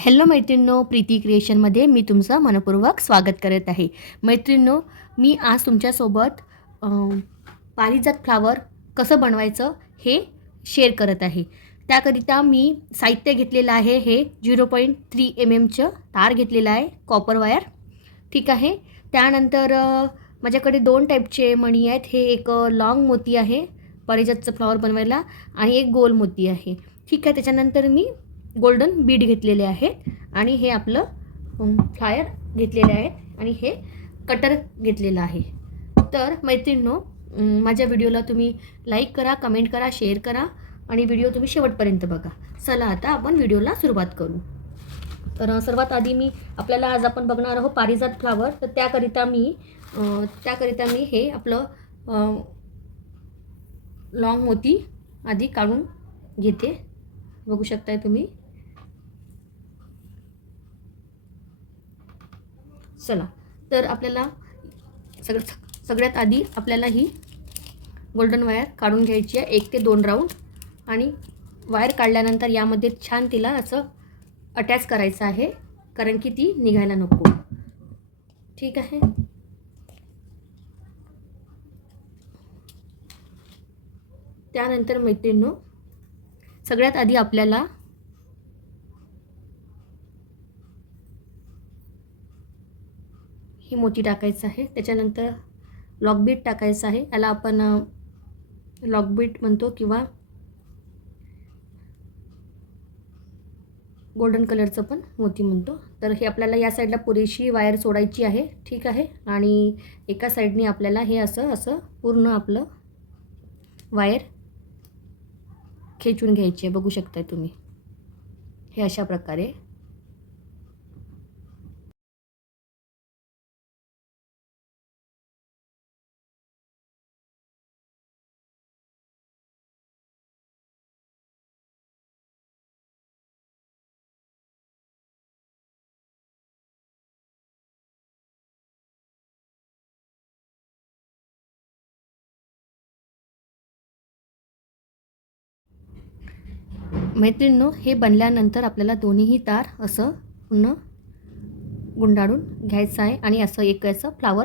Hello मैत्रिणींनो, प्रीती क्रिएशनमध्ये मी तुमचं मनपूर्वक स्वागत करत आहे. मैत्रिणींनो, मी आज तुमच्यासोबत पारिजात फ्लावर कसं बनवायचं हे शेअर करत आहे. त्याकरिता मी साहित्य घेतलेलं आहे. हे 0.3 mm तार घेतलेलं आहे, कॉपर वायर. ठीक आहे. त्यानंतर माझ्याकडे 2 टाईपचे मणी आहेत. हे एक लॉंग मोती आहे पारिजातचं फ्लावर बनवायला आणि एक गोल मोती आहे. ठीक आहे. त्याच्यानंतर मी गोल्डन बीड घेतलेले आहेत आणि हे आपलं फ्लायर घेतलेले आहेत आणि हे कटर घेतलेलं आहे. तर मैत्रिणींनो, माझ्या व्हिडिओला तुम्ही लाईक करा, कमेंट करा, शेअर करा आणि व्हिडिओ तुम्ही शेवटपर्यंत बघा. चला आता आपण व्हिडिओला सुरुवात करू. तर सर्वात आधी आपल्याला आज आपण बघणार आहोत पारिजात फ्लावर. तर त्याकरिता मी हे आपलं लॉंग मोती आधी काढून घेते. बघू शकताय तुम्ही. चला, तर आपल्याला सगळ्यात आधी आपल्याला ही गोल्डन वायर काढून घ्यायची आहे 1 ते 2 राऊंड. आणि वायर काढल्यानंतर यामध्ये छान तिला असं अटॅच करायचं आहे, कारण की ती निघायला नको. ठीक आहे. त्यानंतर मैत्रिणींनो, सगळ्यात आधी आपल्याला ही मोती टाकायचं आहे. त्याच्यानंतर लॉकबीट टाकायचं आहे. याला आपण लॉकबीट म्हणतो किंवा गोल्डन कलरचं पण मोती म्हणतो. तर हे आपल्याला या साईडला पुरेशी वायर सोडायची आहे. ठीक आहे. आणि एका साईडने आपल्याला हे असं पूर्ण आपलं वायर खेचून घ्यायची आहे. बघू शकताय तुम्ही हे अशा प्रकारे. मैत्रिणींनो, हे बनल्यानंतर आपल्याला दोन्हीही तार असं पूर्ण गुंडाळून घ्यायचं आहे आणि असं एक याचं फ्लावर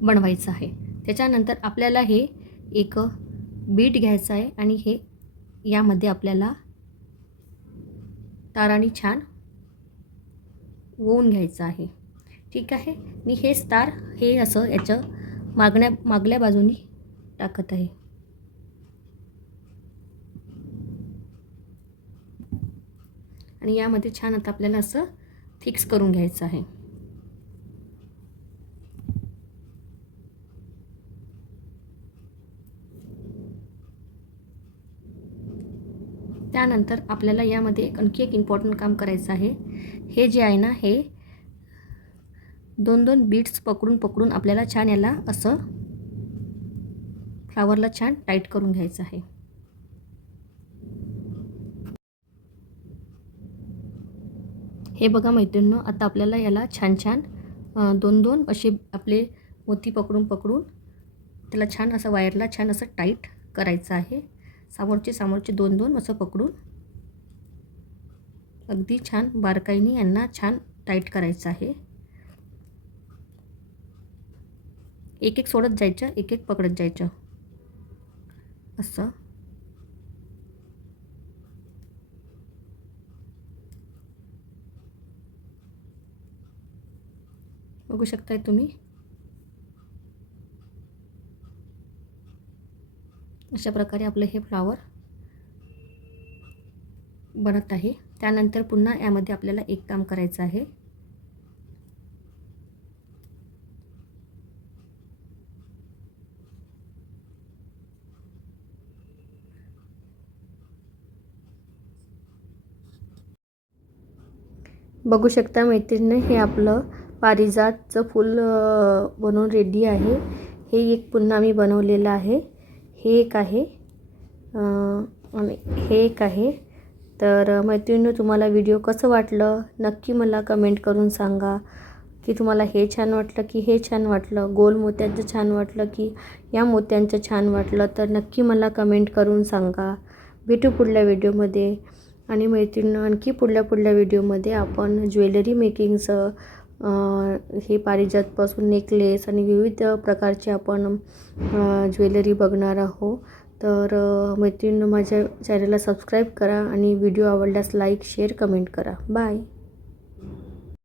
बनवायचं आहे. त्याच्यानंतर आपल्याला हे एक बीट घ्यायचं आहे आणि हे यामध्ये आपल्याला ताराने छान ओवून घ्यायचं आहे. ठीक आहे. मी हे तार हे असं याच्या मागल्या बाजूनी टाकत आहे. आणि यामध्ये छान आता आपल्याला असं फिक्स करून घ्यायचं आहे. त्यानंतर आपल्याला यामध्ये आणखी एक इम्पॉर्टंट काम करायचं आहे. हे जे आहे ना, हे 2-2 बीट्स पकडून आपल्याला छान याला असं फ्लावरला छान टाईट करून घ्यायचं आहे. हे बघा मैत्रिणींनो, आता आपल्याला याला छान 2-2 असे आपले मोती पकडून त्याला छान असं वायरला छान असं टाईट करायचं आहे. समोरचे 2-2 असं पकडून अगदी छान बारकाईने यांना छान टाईट करायचं आहे. एक सोडत जायचं, एक पकडत जायचं असं. बघू शकताय तुम्ही. अशा प्रकारे आपलं हे फ्लावर बनत आहे. त्यानंतर पुन्हा यामध्ये आपल्याला एक काम करायचं आहे. बघू शकता मैत्रिणी, हे आपलं पारिजातचं फूल बनवून रेडी आहे. हे एक पुन्हा मी बनवलेलं आहे. हे एक आहे आणि हे एक आहे. तर मैत्रिणींनो, तुम्हाला व्हिडिओ कसं वाटलं नक्की मला कमेंट करून सांगा, की तुम्हाला हे छान वाटलं की हे छान वाटलं, गोल मोत्यांचं छान वाटलं की या मोत्यांचं छान वाटलं. तर नक्की मला कमेंट करून सांगा. भेटू पुढल्या व्हिडिओमध्ये. आणि मैत्रिणींनो, आणखी पुढल्या व्हिडिओमध्ये आपण ज्वेलरी मेकिंगचं हे पारिजातपासून नेकलेस आणि विविध प्रकारचे आपण ज्वेलरी बघणार आहोत. तर मैत्रिणींनो, माझ्या चॅनलला सबस्क्राईब करा आणि व्हिडिओ आवडल्यास लाईक शेअर कमेंट करा. बाय.